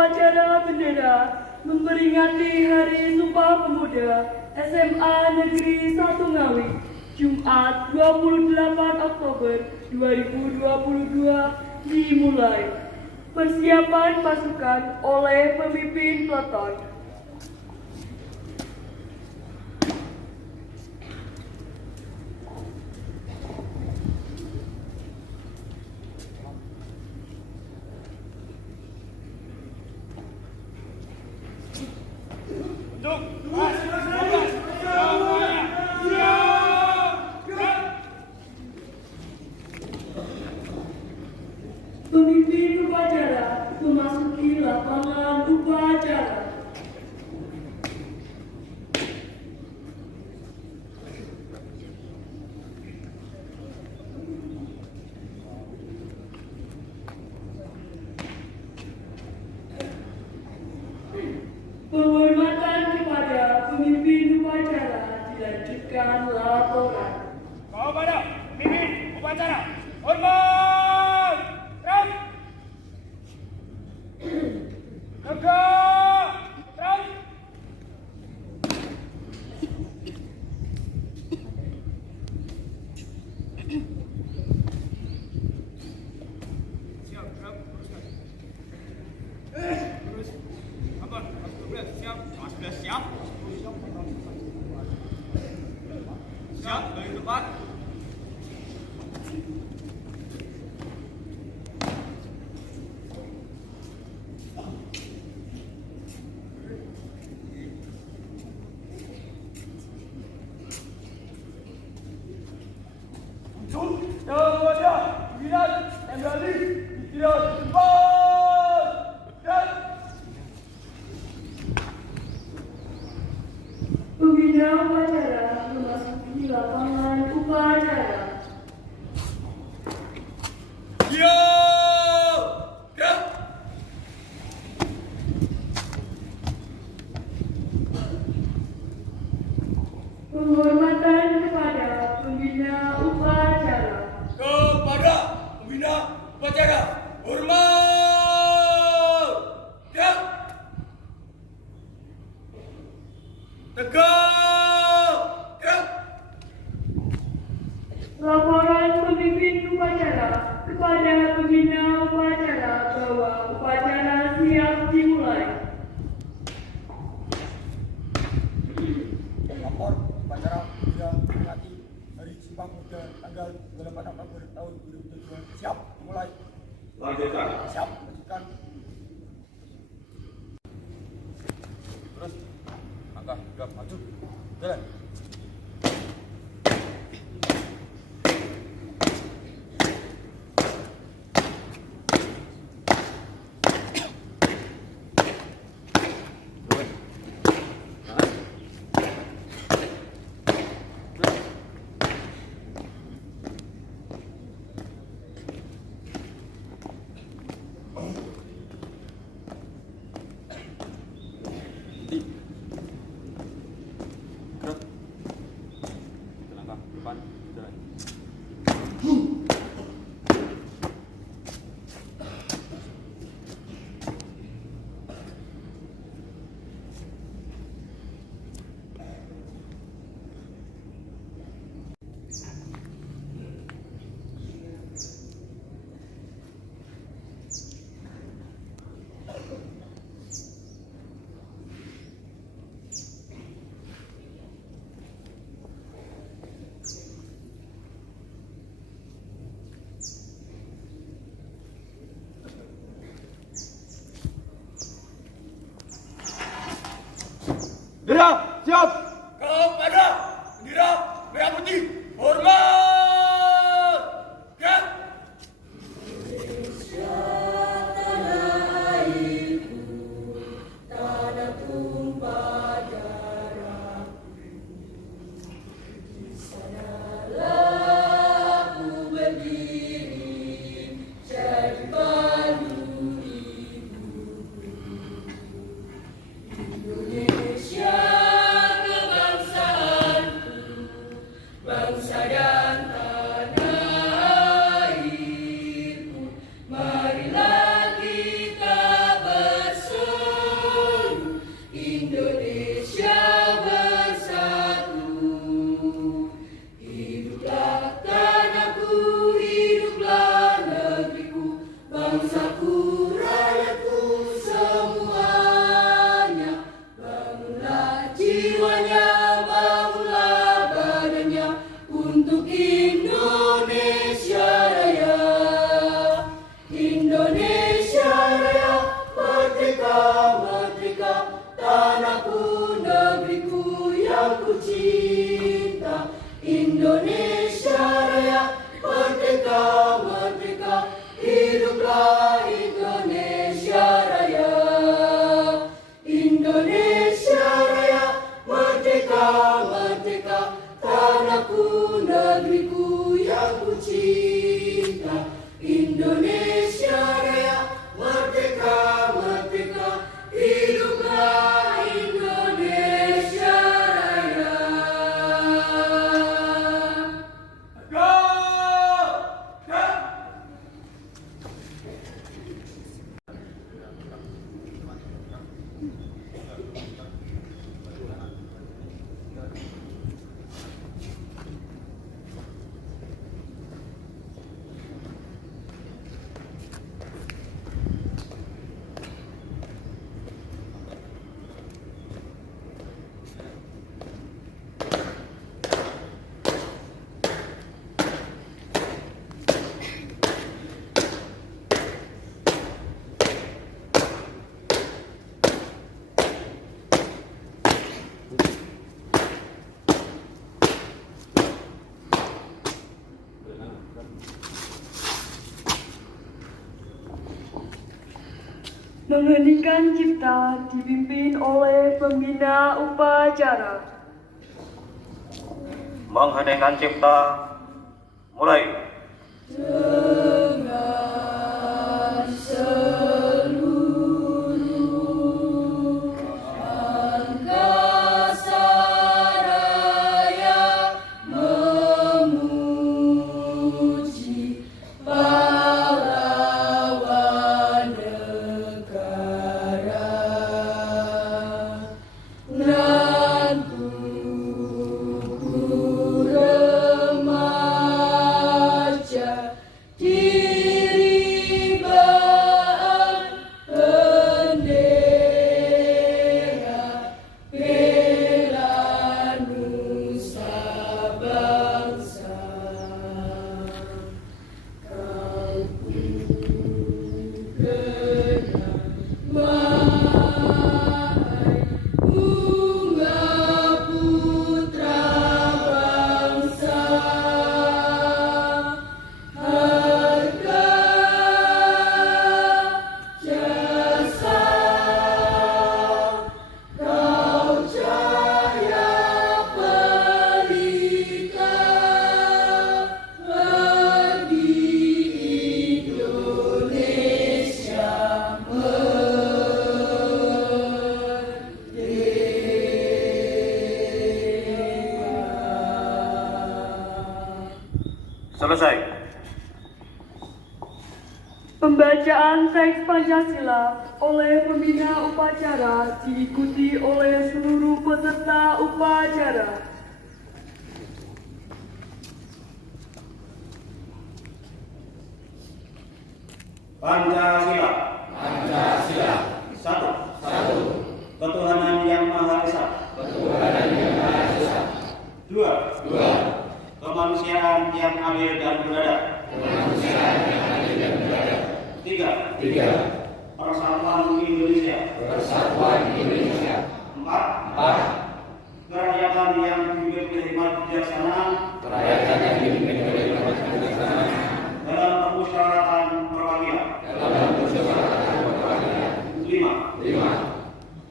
upacara bendera memperingati Hari Sumpah Pemuda SMA Negeri 1 Ngawi, Jumat 28 Oktober 2022 dimulai. Persiapan pasukan oleh pemimpin peleton. Pemimpin upacara memasuki lapangan upacara. Penghormatan kepada pemimpin upacara dilanjutkan laporan. Kepada pemimpin upacara, hormat, terang, tegak, terang. Siap, terang, teruskan. Terus, apa? Siap, sudah siap. Siap, dari depan. Kepada pimpinan MLI tidak cepat dan Pembina upacara memasuki lapangan upacara. Penghormatan kepada pembina upacara. kepada pembina upacara, hormat, dan tegak, dan Laporan pemimpin upacara kepada pembina upacara bahwa upacara siap dimulai. Lapor upacara sudah memperingati Hari Sumpah Pemuda tanggal 28 Oktober tahun 2022. Siap mulai. lanjutkan. Siap lanjutkan. Terus angka gerak maju. Jalan. Bendera siap. Kepada bendera merah putih, hormat, dan Marilah kita bersatu. tanahku, negeriku yang ku cinta. Indonesia Raya, merdeka, merdeka, hiduplah Indonesia Raya. Indonesia Raya, merdeka, merdeka, tanahku, negeriku yang ku cinta. Indonesia Raya, merdeka, merdeka, hiduplah Indonesia Raya. Mengheningkan cipta dipimpin oleh pembina upacara. Mengheningkan cipta, mulai. Dengan seluruh angkasa raya memuji pahlawan negara. Nan kuku remaja diribaan bendera bela nusa bangsa. Kau kenang wahai bunga putra bangsa, harga jasa kau cahaya pelita bagi Indonesia merdeka. Selesai. Pembacaan teks Pancasila oleh pembina upacara diikuti oleh seluruh peserta upacara. Pancasila. Pancasila. Satu. Satu. Ketuhanan Yang Maha Esa. Ketuhanan Yang Maha Esa. Dua. Dua. Kemanusiaan yang adil dan beradab. Kemanusiaan yang adil dan beradab. Tiga. Tiga. Persatuan Indonesia. Persatuan Indonesia. Empat. Empat. Kerakyatan yang dipimpin oleh hikmat kebijaksanaan Kerakyatan yang dipimpin oleh hikmat kebijaksanaan dalam permusyawaratan perwakilan. dalam permusyawaratan perwakilan. Lima. Lima.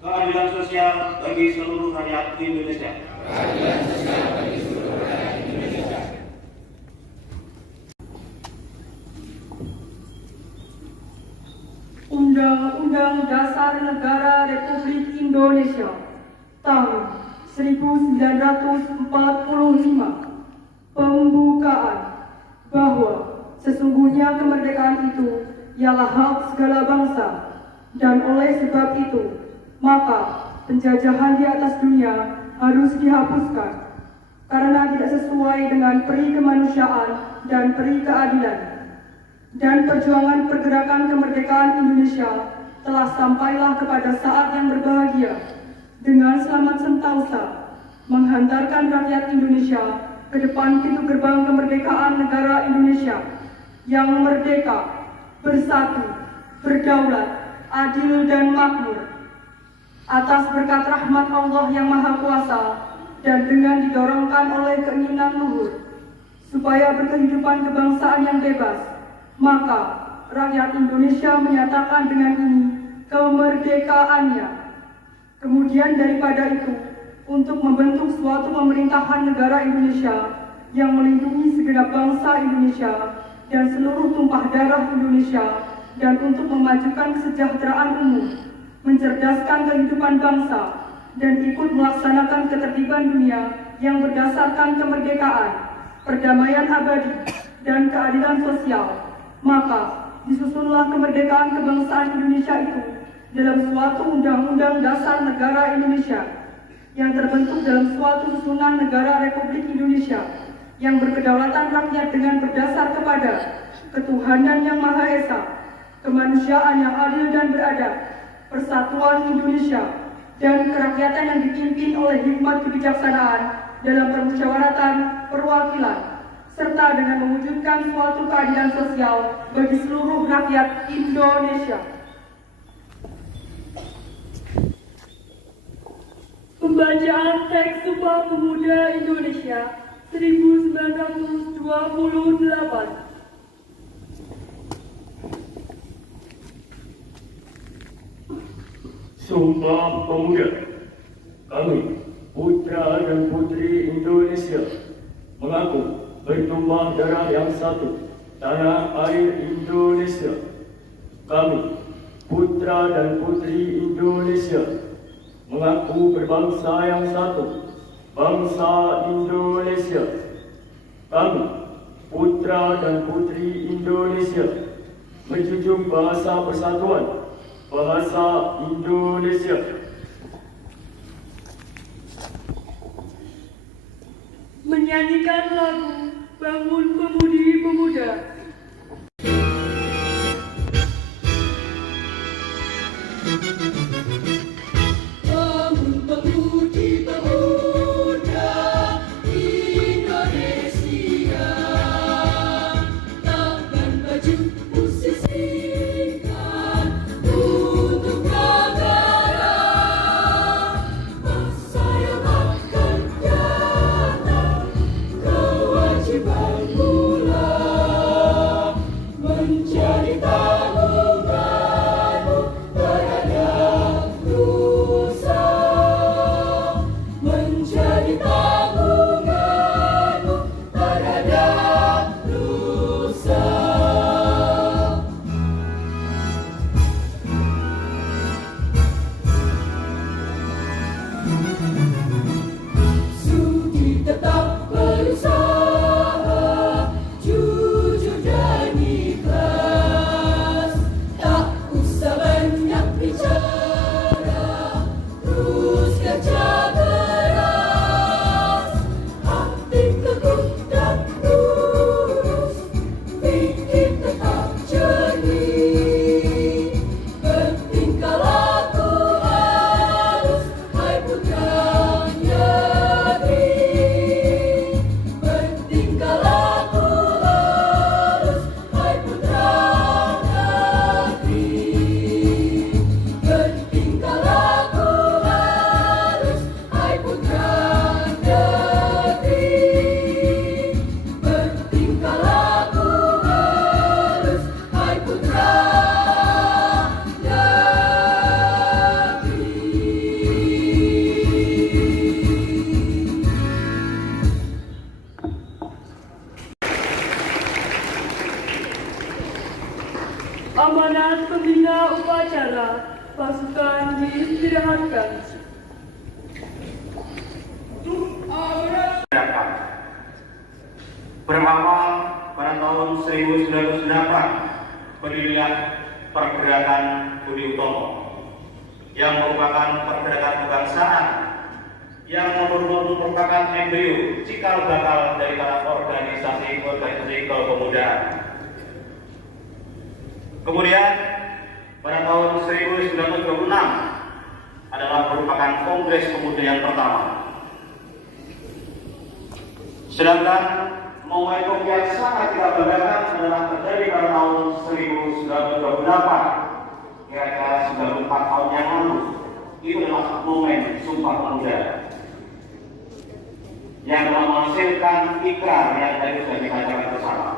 Keadilan sosial bagi seluruh rakyat Indonesia. Keadilan sosial bagi seluruh rakyat Indonesia. Undang-Undang Dasar Negara Republik Indonesia tahun 1945 pembukaan bahwa sesungguhnya kemerdekaan itu ialah hak segala bangsa, dan oleh sebab itu maka penjajahan di atas dunia harus dihapuskan karena tidak sesuai dengan peri kemanusiaan dan peri keadilan. Dan perjuangan pergerakan kemerdekaan Indonesia telah sampailah kepada saat yang berbahagia dengan selamat sentausa menghantarkan rakyat Indonesia ke depan pintu gerbang kemerdekaan negara Indonesia yang merdeka, bersatu, berdaulat, adil dan makmur. Atas berkat rahmat Allah yang Maha Kuasa dan dengan didorongkan oleh keinginan luhur, supaya berkehidupan kebangsaan yang bebas, maka rakyat Indonesia menyatakan dengan ini kemerdekaannya. Kemudian daripada itu, untuk membentuk suatu pemerintahan negara Indonesia yang melindungi segenap bangsa Indonesia dan seluruh tumpah darah Indonesia, dan untuk memajukan kesejahteraan umum, mencerdaskan kehidupan bangsa, dan ikut melaksanakan ketertiban dunia yang berdasarkan kemerdekaan, perdamaian abadi, dan keadilan sosial. Maka disusunlah kemerdekaan kebangsaan Indonesia itu dalam suatu undang-undang dasar negara Indonesia yang terbentuk dalam suatu susunan negara Republik Indonesia yang berkedaulatan rakyat dengan berdasar kepada ketuhanan yang Maha Esa, kemanusiaan yang adil dan beradab, persatuan Indonesia, dan kerakyatan yang dipimpin oleh hikmat kebijaksanaan dalam permusyawaratan perwakilan, serta dengan mewujudkan suatu keadilan sosial bagi seluruh rakyat Indonesia. Pembacaan teks Sumpah Pemuda Indonesia 1928. Sumpah Pemuda. Kami, putra dan putri Indonesia, mengaku bertumpah darah yang satu, tanah air Indonesia. Kami, putra dan putri Indonesia, mengaku berbangsa yang satu, bangsa Indonesia. Kami, putra dan putri Indonesia, menjunjung bahasa persatuan, bahasa Indonesia. Menyanyikan lagu Bangun Pemudi Pemuda. Bangun pemudi pemuda Indonesia, takkan baju sisihkan untuk negara. Masa yang akan datang, kewajiban pula menjadi tanggunganmu terhadap nusa, menjadi tanggunganmu terhadap nusa. Sudi tetap berusaha, jujur dan ikhlas, tak usah banyak bicara, terus kerja keras, hati teguh dan lurus, pikir tetap jernih, bertingkah laku halus, hai putra negeri, bertingkah laku halus, hai putra negeri, bertingkah laku halus, hai putra negeri, bertingkah laku halus, hai putra Amanat pembina upacara, pasukan diistirahatkan. Berawal pada tahun 1908, berdirilah Pergerakan Budi Utomo yang merupakan pergerakan kebangsaan yang merupakan embrio cikal bakal dari para organisasi kepemudaan. Kemudian pada tahun 1926 adalah merupakan Kongres Pemuda yang pertama. Sedangkan momentum yang sangat kita banggakan adalah terjadi pada tahun 1928, kira-kira 94 tahun yang lalu, itu adalah momen Sumpah Pemuda yang telah menghasilkan ikrar yang tadi sudah dibacakan bersama.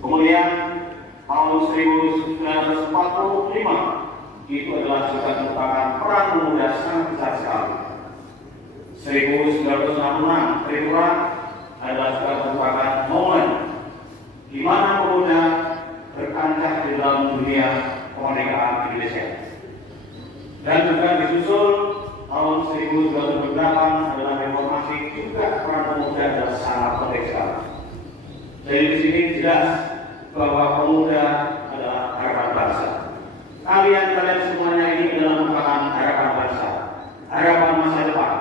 Kemudian tahun 1945 itu adalah juga merupakan perang pemuda sangat besar sekali. 1966 Tripura adalah juga merupakan momen di mana pemuda berkancah di dalam dunia kemerdekaan Indonesia. Dan juga disusul tahun 1928 adalah reformasi, juga peran pemuda adalah sangat penting sekali. Jadi di sini jelas bahwa pemuda adalah harapan bangsa. Kalian semuanya ini adalah merupakan harapan bangsa, harapan masa depan,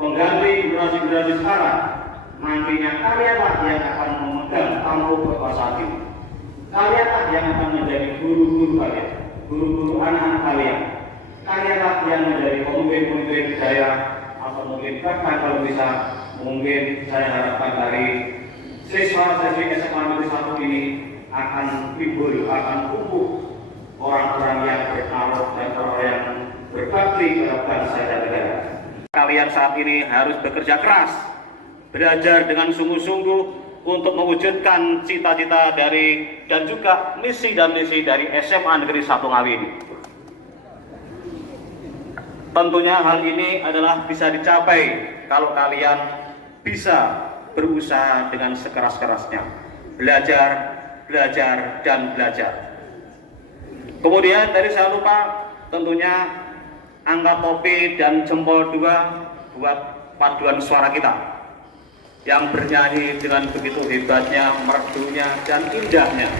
mengganti generasi-generasi sekarang. Nantinya kalianlah yang akan memegang tampuk kekuasaan ini. Kalianlah yang akan menjadi guru-guru kalian, guru-guru anak-anak kalian. Kalianlah yang menjadi pemimpin-pemimpin daerah, atau mungkin bahkan kalau bisa, mungkin saya harapkan dari siswa-siswi SMA Negeri 1 ini akan timbul, akan tumbuh orang-orang yang berkaruh dan orang yang berbakti kepada bangsa dan negara. Kalian saat ini harus bekerja keras, belajar dengan sungguh-sungguh untuk mewujudkan cita-cita dari dan juga misi dan misi dari SMA Negeri 1 Ngawi ini. Tentunya hal ini adalah bisa dicapai kalau kalian bisa berusaha dengan sekeras-kerasnya, belajar, belajar, dan belajar. Kemudian dari saya lupa, tentunya angkat topi dan jempol 2 buat paduan suara kita yang bernyanyi dengan begitu hebatnya, merdunya, dan indahnya.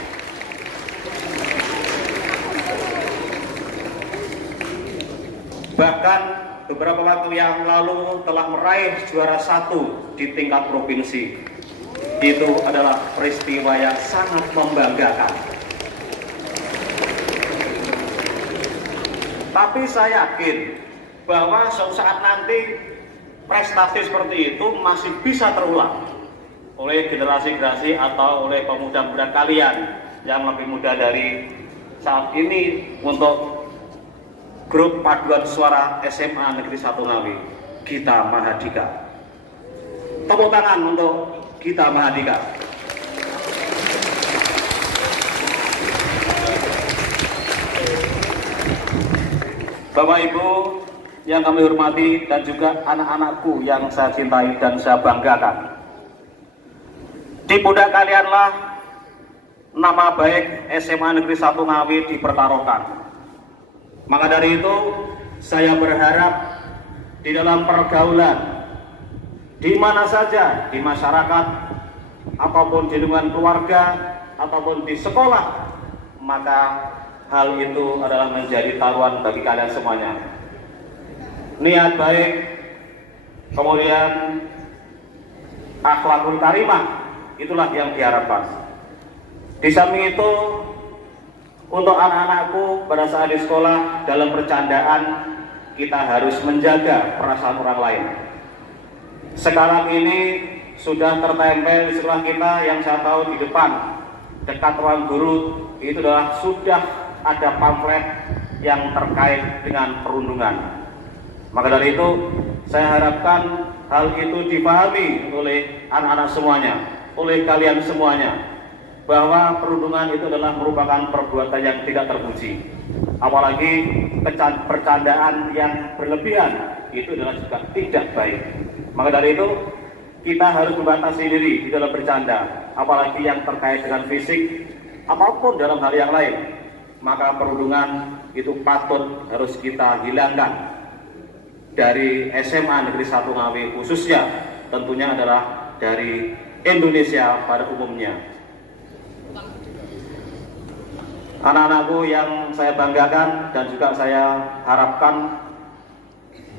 Bahkan beberapa waktu yang lalu telah meraih juara 1 di tingkat provinsi. Itu adalah peristiwa yang sangat membanggakan. Tapi saya yakin bahwa suatu saat nanti prestasi seperti itu masih bisa terulang oleh generasi-generasi atau oleh pemuda-pemuda kalian yang lebih muda dari saat ini untuk grup paduan suara SMA Negeri 1 Ngawi, Gita Mahardika. Tepuk tangan untuk Gita Mahardika. Bapak Ibu yang kami hormati dan juga anak-anakku yang saya cintai dan saya banggakan. Di pundak kalianlah nama baik SMA Negeri 1 Ngawi dipertaruhkan. Maka dari itu, saya berharap di dalam pergaulan, di mana saja, di masyarakat, ataupun di lingkungan keluarga, ataupun di sekolah, maka hal itu adalah menjadi taruhan bagi kalian semuanya. Niat baik, kemudian akhlakul karimah, itulah yang diharapkan. Di samping itu, untuk anak-anakku pada saat di sekolah dalam bercandaan kita harus menjaga perasaan orang lain. Sekarang ini sudah tertempel di sekolah kita yang saya tahu di depan dekat ruang guru itu adalah sudah ada pamflet yang terkait dengan perundungan. Maka dari itu saya harapkan hal itu dipahami oleh anak-anak semuanya, oleh kalian semuanya, bahwa perundungan itu adalah merupakan perbuatan yang tidak terpuji. Apalagi percandaan yang berlebihan itu adalah juga tidak baik. Maka dari itu kita harus membatasi diri di dalam bercanda, apalagi yang terkait dengan fisik apapun dalam hal yang lain. Maka perundungan itu patut harus kita hilangkan dari SMA Negeri 1 Ngawi khususnya, tentunya adalah dari Indonesia pada umumnya. Anak-anakku yang saya banggakan dan juga saya harapkan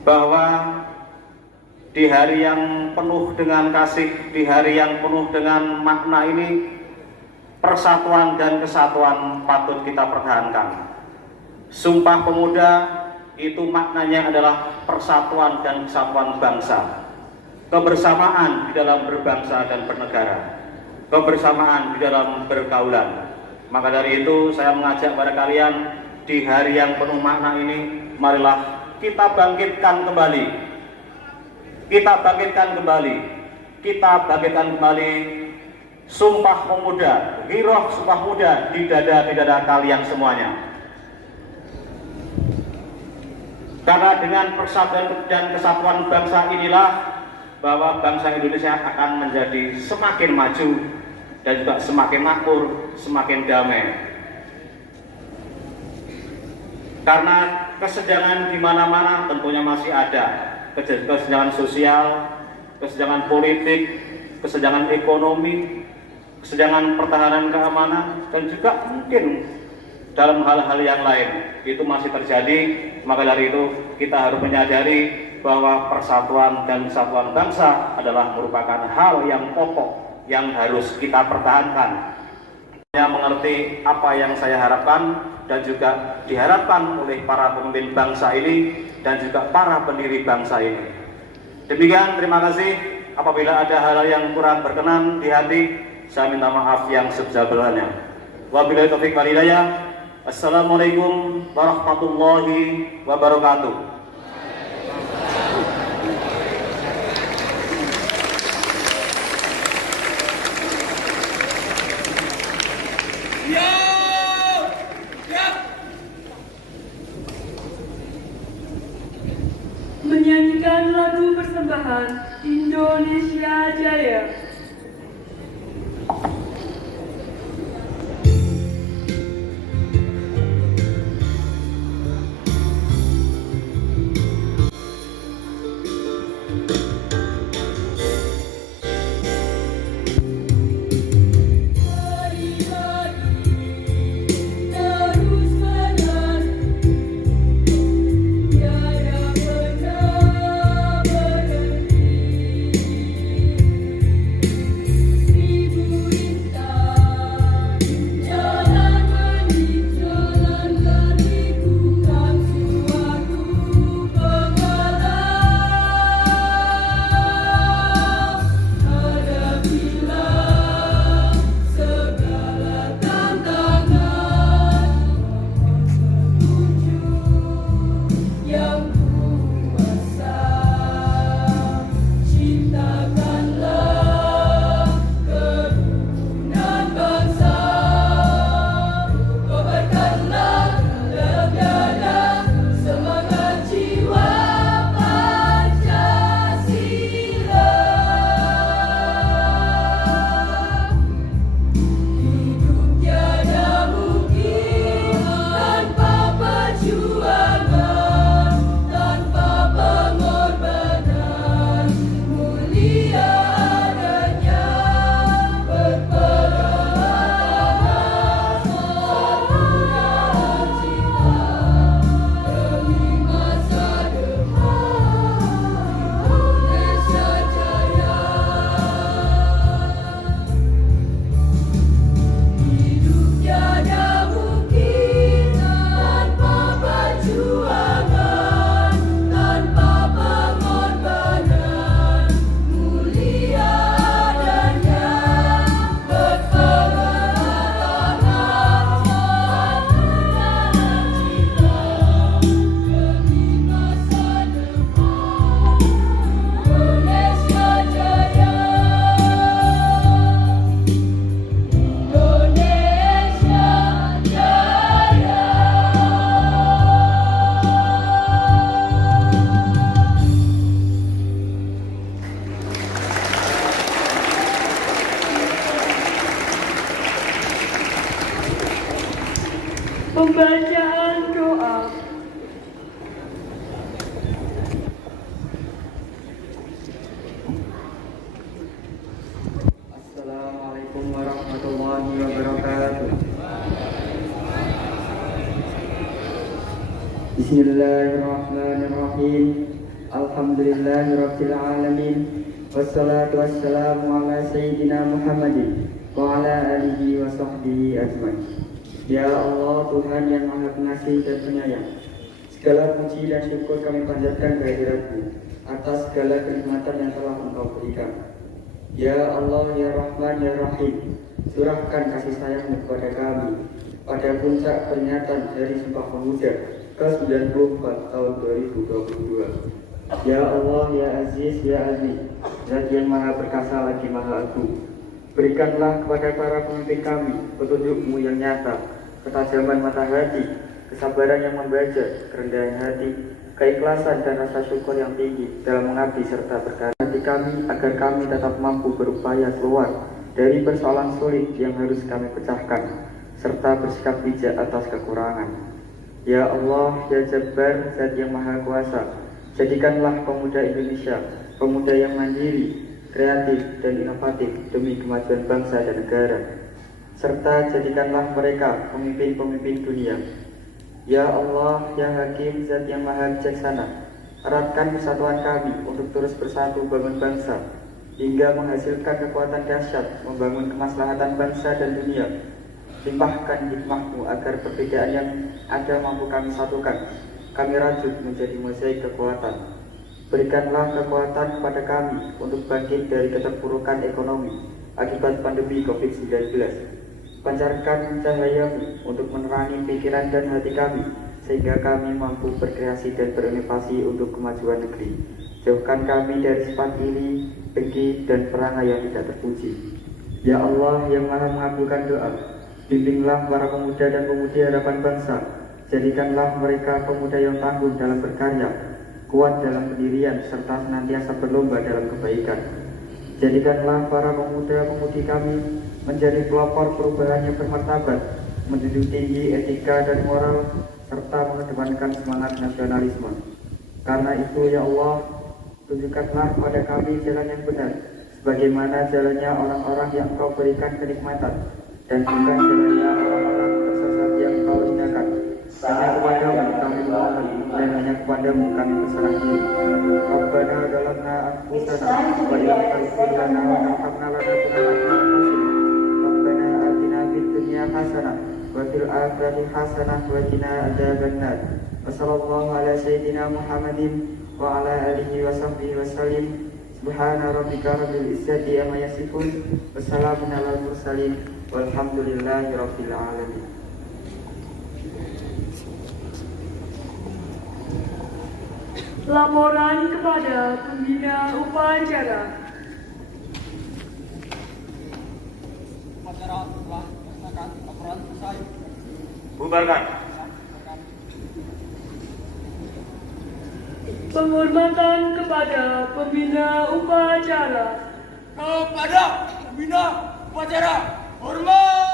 bahwa di hari yang penuh dengan kasih, di hari yang penuh dengan makna ini, persatuan dan kesatuan patut kita pertahankan. Sumpah Pemuda itu maknanya adalah persatuan dan kesatuan bangsa, kebersamaan di dalam berbangsa dan bernegara, kebersamaan di dalam bergaulan. Maka dari itu saya mengajak pada kalian di hari yang penuh makna ini, marilah kita bangkitkan kembali. Kita bangkitkan kembali. Kita bangkitkan kembali Sumpah Pemuda, Giroh Sumpah Muda di dada kalian semuanya. Karena dengan persatuan dan kesatuan bangsa inilah bahwa bangsa Indonesia akan menjadi semakin maju dan juga semakin makmur, semakin damai. Karena kesenjangan di mana-mana tentunya masih ada, kesenjangan sosial, kesenjangan politik, kesenjangan ekonomi, kesenjangan pertahanan keamanan, dan juga mungkin dalam hal-hal yang lain itu masih terjadi. Maka dari itu kita harus menyadari bahwa persatuan dan kesatuan bangsa adalah merupakan hal yang pokok yang harus kita pertahankan. Saya mengerti apa yang saya harapkan dan juga diharapkan oleh para pemimpin bangsa ini dan juga para pendiri bangsa ini. Demikian, terima kasih. Apabila ada hal yang kurang berkenan di hati, saya minta maaf yang sebesar-besarnya. Wabillahi taufiq wal hidayah. Assalamualaikum warahmatullahi wabarakatuh. Menyanyikan lagu persembahan Indonesia Jaya. Pembacaan doa. Assalamualaikum warahmatullahi wabarakatuh. Bismillahirrahmanirrahim. Alhamdulillahirabbil alamin. Wassalatu wassalamu ala sayyidina Muhammadin wa ala alihi wa sahbihi ajmain. Ya Allah, Tuhan yang Maha Pengasih dan Penyayang, segala puji dan syukur kami panjatkan kehadirat-Mu atas segala kenikmatan yang telah Engkau berikan. Ya Allah, Ya Rahman, Ya Rahim, curahkan kasih sayang-Mu kepada kami pada puncak peringatan Hari Sumpah Pemuda ke-94 tahun 2022. Ya Allah, Ya Aziz, Ya Aziz, Zat yang Maha Perkasa lagi Maha Agung, berikanlah kepada para pemimpin kami petunjuk-Mu yang nyata, ketajaman mata hati, kesabaran yang membaca, kerendahan hati, keikhlasan dan rasa syukur yang tinggi dalam mengabdi serta berkarir hati kami agar kami tetap mampu berupaya keluar dari persoalan sulit yang harus kami pecahkan serta bersikap bijak atas kekurangan. Ya Allah, Ya Jabbar, Zat yang Maha Kuasa, jadikanlah pemuda Indonesia pemuda yang mandiri, kreatif dan inovatif demi kemajuan bangsa dan negara, serta jadikanlah mereka pemimpin-pemimpin dunia. Ya Allah, Ya Hakim, Zat yang Maha Bijaksana, eratkan persatuan kami untuk terus bersatu bangun bangsa hingga menghasilkan kekuatan dahsyat membangun kemaslahatan bangsa dan dunia. Limpahkan hikmah-Mu agar perbedaan yang ada mampu kami satukan, kami rajut menjadi mozaik kekuatan. Berikanlah kekuatan kepada kami untuk bangkit dari keterpurukan ekonomi akibat pandemi COVID-19. Pancarkan cahaya-Mu untuk menerangi pikiran dan hati kami, sehingga kami mampu berkreasi dan berinovasi untuk kemajuan negeri. Jauhkan kami dari sifat iri, dengki, dan perangai yang tidak terpuji. Ya Allah yang Maha mengabulkan doa, bimbinglah para pemuda dan pemudi harapan bangsa. Jadikanlah mereka pemuda yang tangguh dalam berkarya, kuat dalam pendirian, serta senantiasa berlomba dalam kebaikan. Jadikanlah para pemuda-pemudi kami menjadi pelopor perubahan yang bermartabat, menjunjung tinggi etika dan moral, serta mengedepankan semangat nasionalisme. Karena itu ya Allah, tunjukkanlah kepada kami jalan yang benar, sebagaimana jalannya orang-orang yang Engkau berikan kenikmatan, dan bukan jalannya orang-orang tersesat yang Engkau hinakan. Hanya kepadamu kami mohon, dan hanya kepadamu kami berserah diri. Rabbana dalamna anfusana wa illam taghfir lana wa tarhamna lanakunanna Rabbana atina fid dunya hasanah wa fil akhirati hasanah wa qina adzabannar. Wa sallallahu ala sayyidina Muhammadin wa ala alihi wa sahbihi wa sallim. Subhana rabbika rabbil izzati amma yasifun, wa salamun alal mursalin, walhamdulillahi rabbil alamin. Laporan kepada pembina upacara. Upacara telah dilaksanakan, laporan selesai. Bubarkan. Penghormatan kepada pembina upacara. Kepada pembina upacara, hormat.